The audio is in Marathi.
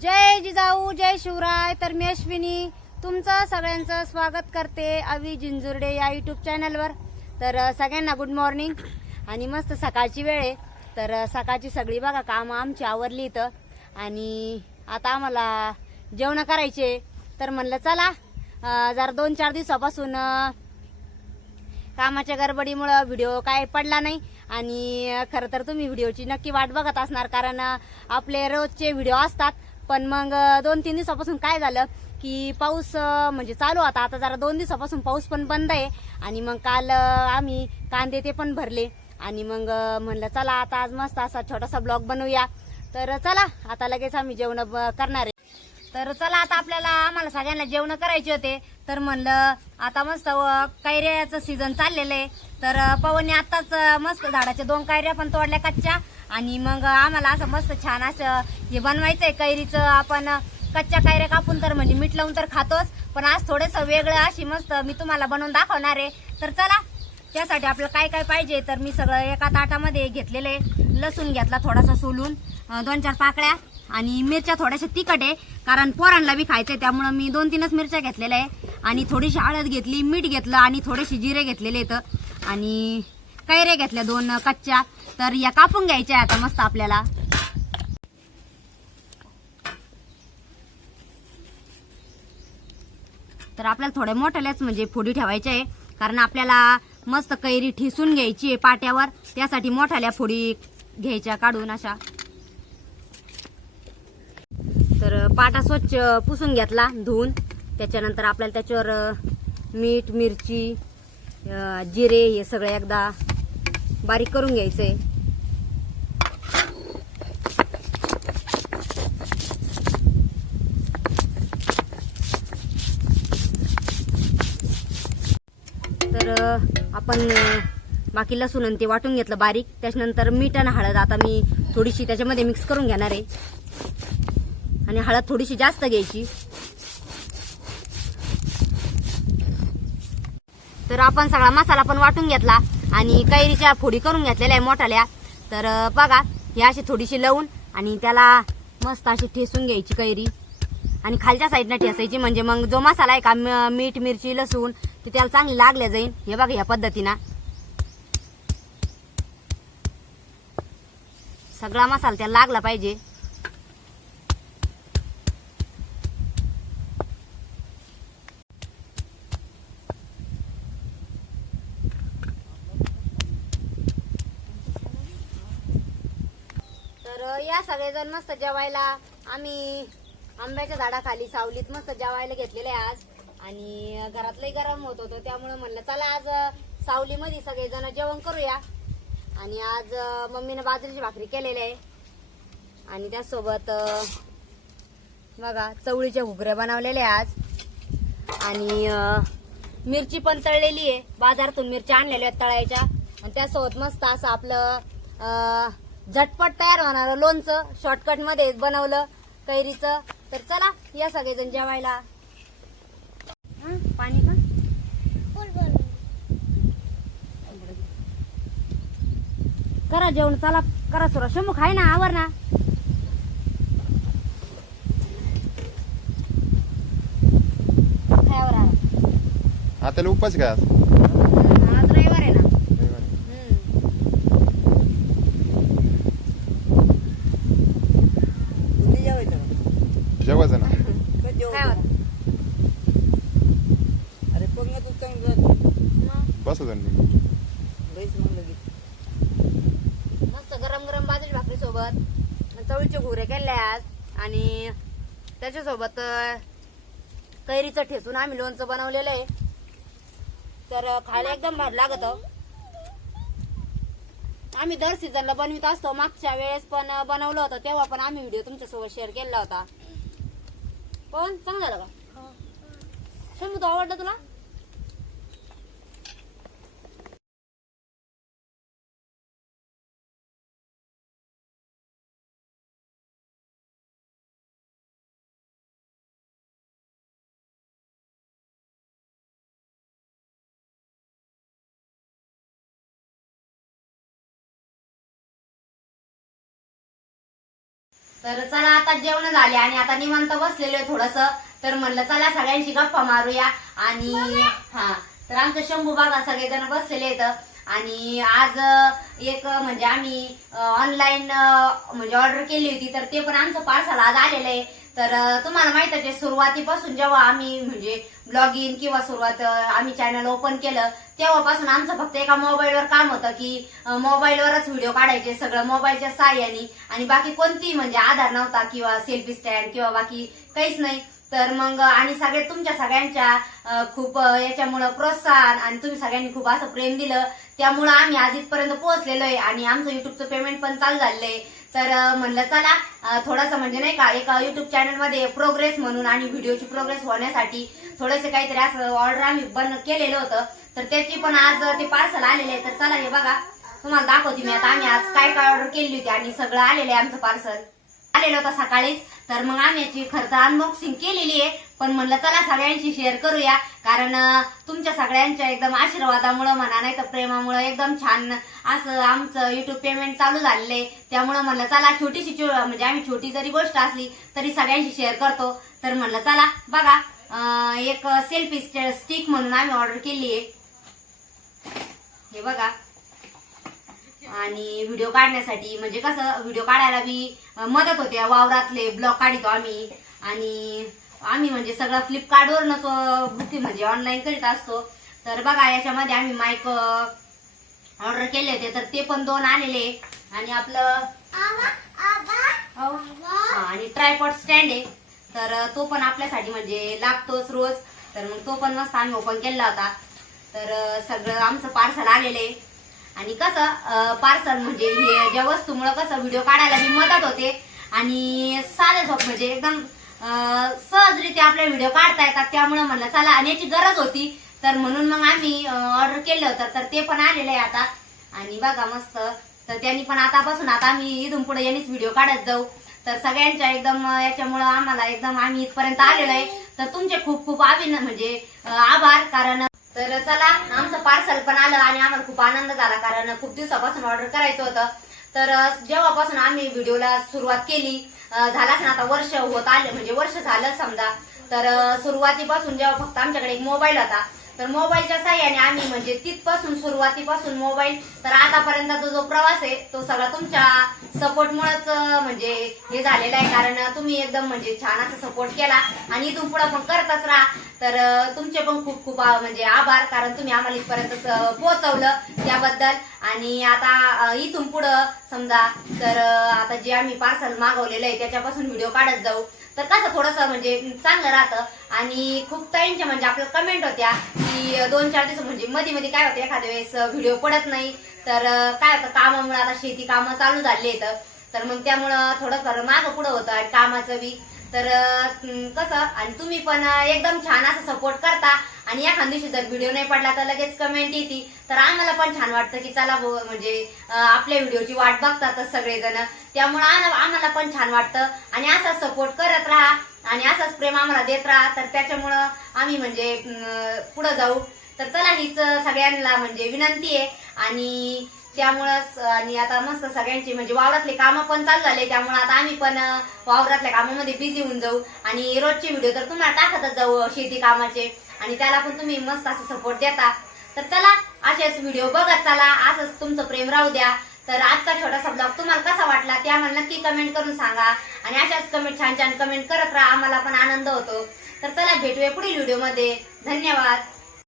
जय जिजाऊ जय शिवराय. तर मी अश्विनी तुमचं सगळ्यांचं स्वागत करते अवी जिंजुर्डे या यूट्यूब चॅनलवर तर सगळ्यांना गुड मॉर्निंग आणि मस्त सकाळची वेळ आहे. तर सकाळची सगळी बघा कामं आमची आवरली इथं. आणि आता आम्हाला जेवण करायचे तर म्हणलं चला जरा दोन चार दिवसापासून कामाच्या गडबडीमुळं व्हिडिओ काय पडला नाही. आणि खरं तर तुम्ही व्हिडिओची नक्की वाट बघत असणार कारण आपले रोजचे व्हिडिओ असतात. पण मग दोन तीन दिवसापासून काय झालं की पाऊस म्हणजे चालू होता. आता जरा दोन दिवसापासून पाऊस पण बंद आहे. आणि मग काल आम्ही कांदे ते पण भरले. आणि मग म्हणलं चला आता आज मस्त असा छोटासा ब्लॉग बनवूया. तर चला आता लगेच आम्ही जेवण ब- करणार आहे. तर चला आता आपल्याला आम्हाला सगळ्यांना जेवण करायचे होते. तर म्हणलं आता मस्त कैऱ्याचं सीझन चाललेलं आहे. तर पवनने आत्ताच मस्त झाडाच्या दोन कैऱ्या पण तोडल्या कच्च्या. आणि मग आम्हाला असं मस्त छान असं हे बनवायचंय कैरीचं. आपण कच्च्या कैऱ्या कापून तर म्हणजे मीठ लावून तर खातोच पण आज थोडंसं वेगळं अशी मस्त मी तुम्हाला बनवून दाखवणार आहे. तर चला त्यासाठी आपलं काय काय पाहिजे तर मी सगळं एका ताटामध्ये घेतलेलं आहे. लसूण घेतला थोडासा सोलून दोन चार पाकळ्या आणि मिरच्या थोड्याशा तिखट आहे कारण पोरांना बी खायचंय त्यामुळं मी दोन तीनच मिरच्या घेतलेल्या आहे. आणि थोडीशी हळद घेतली मीठ घेतलं आणि थोडेसे जिरे घेतलेले आहेत. आणि कैऱ्या घेतल्या दोन कच्च्या. तर या कापून घ्यायच्या आता मस्त आपल्याला. तर आपल्याला थोड्या मोठ्याल्याच म्हणजे फोडी ठेवायच्या आहे. कारण आपल्याला मस्त कैरी ठिसून घ्यायची आहे पाट्यावर. त्यासाठी मोठ्याल्या फोडी घ्यायच्या काढून अशा. तर पाटा स्वच्छ पुसून घेतला धुवून. त्याच्यानंतर आपल्याला त्याच्यावर मीठ मिरची जिरे हे सगळं एकदा बारीक करून घ्यायचंय तर आपण बाकी लसूण आणि ते वाटून घेतलं बारीक. त्याच्यानंतर मीठ आणि हळद आता मी थोडीशी त्याच्यामध्ये मिक्स करून घेणार आहे. आणि हळद थोडीशी जास्त घ्यायची. तर आपण सगळा मसाला पण वाटून घेतला. आणि कैरीच्या फोडी करून घेतलेल्या आहे मोठाल्या. तर बघा हे अशी थोडीशी लावून आणि त्याला मस्त अशी ठेसून घ्यायची कैरी. आणि खालच्या साईडनं ठेसायची म्हणजे मग जो मसाला आहे का म- मीठ मिरची लसूण ते त्याला चांगली लागल्या जाईल हे बघा या पद्धतीनं. सगळा मसाला त्याला लागला पाहिजे. तर या सगळेजण मस्त जेवायला. आम्ही आंब्याच्या झाडाखाली सावलीत मस्त जेवायला घेतलेले आहे आज. आणि घरातलंही गरम होत होतं त्यामुळे म्हणलं चला आज सावलीमध्ये सगळेजण जेवण करूया. आणि आज मम्मीनं बाजरीची भाकरी केलेली आहे. आणि त्यासोबत बघा चवळीच्या घुगऱ्या बनवलेल्या आज. आणि मिरची पण तळलेली आहे. बाजारातून मिरच्या आणलेल्या आहेत तळायच्या. आणि त्यासोबत मस्त असं आपलं झटपट तयार होणारं. लोणचं शॉर्टकटमध्ये बनवलं कैरीचं. तर चला या सगळेजण जेवायला. हं, पाणी का? करा जेवण चला करा सुरा. शंभू खाय ना आवर ना. हा त्याला उपास का आज? हं, आज रविवार आहे ना रविवारी. हं. जेवायचं ना. अरे ना तू चांगलं बस लगेच मस्त गरम गरम बाजरी भाकरी सोबत. चवळीचे घुगरे केले आज आणि त्याच्यासोबत कैरीचं ठेचून आम्ही लोणचं बनवलेलं आहे. तर खायला एकदम भारी लागत. आम्ही दर सीझनला बनवित असतो. मागच्या वेळेस पण बनवलं होतं. तेव्हा पण आम्ही व्हिडिओ तुमच्यासोबत शेअर केला होता. पण चांगलं झालं का? शंभू तो आवडला तुला? तर चला आता जेवण झाले आणि आता निवांत बसलेलो आहे थोडस. तर म्हणलं चला सगळ्यांशी गप्पा मारूया. आणि हा तर आमचं शंभू बागा सगळेजण बसलेले आहेत. आणि आज एक म्हणजे आम्ही ऑनलाईन म्हणजे ऑर्डर केली होती तर ते पण आमचं पार्सल आज आलेलं आहे. तर तुम्हाला माहीत आहे सुरुवातीपासून जेव्हा आम्ही म्हणजे ब्लॉगिंग किंवा सुरुवात आम्ही चॅनल ओपन केलं तेव्हापासून आमचं फक्त एका मोबाईलवर काम होतं की मोबाईलवरच व्हिडिओ काढायचे सगळं मोबाईलच्या साह्याने. आणि बाकी कोणती म्हणजे आधार नव्हता किंवा सेल्फी स्टँड किंवा बाकी काहीच नाही. तर मग आणि सगळे तुमच्या सगळ्यांच्या खूप याच्यामुळं प्रोत्साहन आणि तुम्ही सगळ्यांनी खूप असं प्रेम दिलं. त्यामुळं आम्ही आज इथपर्यंत पोहोचलेलो आहे आणि आमचं युट्यूबचं पेमेंट पण चालू झालेलं आहे तर म्हणलं चला थोडासा थोडंसं म्हणजे नाही का एका युट्यूब चॅनलमध्ये प्रोग्रेस म्हणून आणि व्हिडिओची प्रोग्रेस होण्यासाठी थोडंसं काहीतरी असं ऑर्डर आम्ही बन केलेलं होतं. तर त्याची पण आज ते पार्सल आलेले आहे तर चला हे बघा तुम्हाला दाखवते मी. आता आम्ही आज काय काय ऑर्डर केली होती आणि सगळं आलेलं आहे आमचं पार्सल आलेलो होता सकाळीच. तर मग आम्ही याची खरं तर अनबॉक्सिंग केलेली आहे. पण म्हणलं चला सगळ्यांशी शेअर करूया. कारण तुमच्या सगळ्यांच्या एकदम आशीर्वादामुळं म्हणा नाही तर प्रेमामुळं एकदम छान असं आमचं युट्यूब पेमेंट चालू झालेलं आहे. त्यामुळं म्हणलं चला छोटीशी म्हणजे आम्ही छोटी जरी गोष्ट असली तरी सगळ्यांशी शेअर करतो. तर म्हणलं चला बघा एक सेल्फी स्टिक म्हणून आम्ही ऑर्डर केली आहे. हे बघा. आणि व्हिडिओ काढण्यासाठी म्हणजे कसं व्हिडिओ काढायला बी मदत होते. वावरातले ब्लॉग काढतो आम्ही. आणि आम्ही म्हणजे सगळं फ्लिपकार्टवरनच बुकिंग म्हणजे ऑनलाईन करीत असतो. तर बघा याच्यामध्ये आम्ही माईक ऑर्डर केले होते. तर ते पण दोन आलेले. आणि आपलं आणि ट्रायपॉड स्टँड आहे. तर तो पण आपल्यासाठी म्हणजे लागतोच रोज. तर मग तो पण मस्त आम्ही ओपन केला होता. तर सगळं आमचं पार्सल आलेलं. आहे आणि कसं पार्सल म्हणजे हे ज्या वस्तूमुळं कसं व्हिडिओ काढायला बी मदत होते. आणि साधे झोप म्हणजे एकदम सहजरित्या आपले व्हिडिओ काढता येतात. त्यामुळं म्हणलं चला आणि याची गरज होती. तर म्हणून मग आम्ही ऑर्डर केलं होतं. तर ते पण आलेलं आहे आता. आणि बघा मस्त. तर त्यांनी पण आतापासून आता आम्ही इथून पुढे यांनीच व्हिडिओ काढत जाऊ. तर सगळ्यांच्या एकदम याच्यामुळं आम्हाला एकदम आम्ही इथपर्यंत आलेलो आहे. तर तुमचे खूप खूप अभिन म्हणजे आभार. कारण तर चला आमचं पार्सल पण आलं आणि आम्हाला खूप आनंद झाला कारण खूप दिवसापासून ऑर्डर करायचं होतं. तर जेव्हापासून आम्ही व्हिडिओला सुरुवात केली झालाच ना आता वर्ष होत आले म्हणजे वर्ष झालं समजा. तर सुरुवातीपासून जेव्हा फक्त आमच्याकडे एक मोबाईल होता तर मोबाईलच्या साह्याने आम्ही म्हणजे तिथपासून सुरुवातीपासून मोबाईल तर आतापर्यंतचा जो प्रवास आहे तो सगळा तुमच्या सपोर्टमुळेच म्हणजे हे झालेला आहे. कारण तुम्ही एकदम म्हणजे छान असा सपोर्ट केला आणि इथून पुढे पण करतच राहा. तर तुमचे पण खूप खूप म्हणजे आभार. कारण तुम्ही आम्हाला इथपर्यंत पोहोचवलं त्याबद्दल. आणि आता इथून पुढं समजा तर आता जे आम्ही पार्सल मागवलेलं आहे त्याच्यापासून व्हिडिओ काढत जाऊ. तर कसं थोडंसं म्हणजे चांगलं राहतं. आणि खूप ताईंच्या म्हणजे आपल्या कमेंट होत्या की दोन चार दिवस म्हणजे मध्ये मध्ये काय होतं एखाद्या वेळेस व्हिडिओ पडत नाही. तर काय होतं कामामुळे आता शेती कामं चालू झाली आहेत. तर मग त्यामुळं थोडंफार मागं पुढं होतं आणि कामाचं बी. तर कसं आणि तुम्ही पण एकदम छान असं सपोर्ट करता. आणि एखाद्या दिवशी जर व्हिडिओ नाही पडला तर लगेच कमेंट येते तर आम्हाला पण छान वाटतं की चला म्हणजे आपल्या व्हिडिओची वाट बघतातच सगळेजण. त्यामुळं आम्हाला आम्हाला पण छान वाटतं. आणि असाच सपोर्ट करत राहा आणि असाच प्रेम आम्हाला देत राहा. तर त्याच्यामुळं आम्ही म्हणजे पुढं जाऊ. तर चला हीच सगळ्यांना म्हणजे विनंती आहे. आणि त्यामुळंच आणि आता मस्त सगळ्यांची म्हणजे वावरातले कामं पण चालू झाले त्यामुळे आता आम्ही पण वावरातल्या कामामध्ये बिझी होऊन जाऊ. आणि रोजचे व्हिडिओ तर तुम्हाला टाकतच जाऊ शेती कामाचे. आणि त्याला पण तुम्ही मस्त असं सपोर्ट देता. तर चला असेच व्हिडिओ बघत चला. असंच तुमचं प्रेम राहू द्या. तर आजचा छोटासा ब्लॉग तुम्हाला कसा वाटला ते आम्हाला नक्की कमेंट करून सांगा. आणि अशाच कमेंट छान छान कमेंट करत राहा. आम्हाला पण आनंद होतो. तर चला भेटूया पुढील व्हिडिओमध्ये धन्यवाद.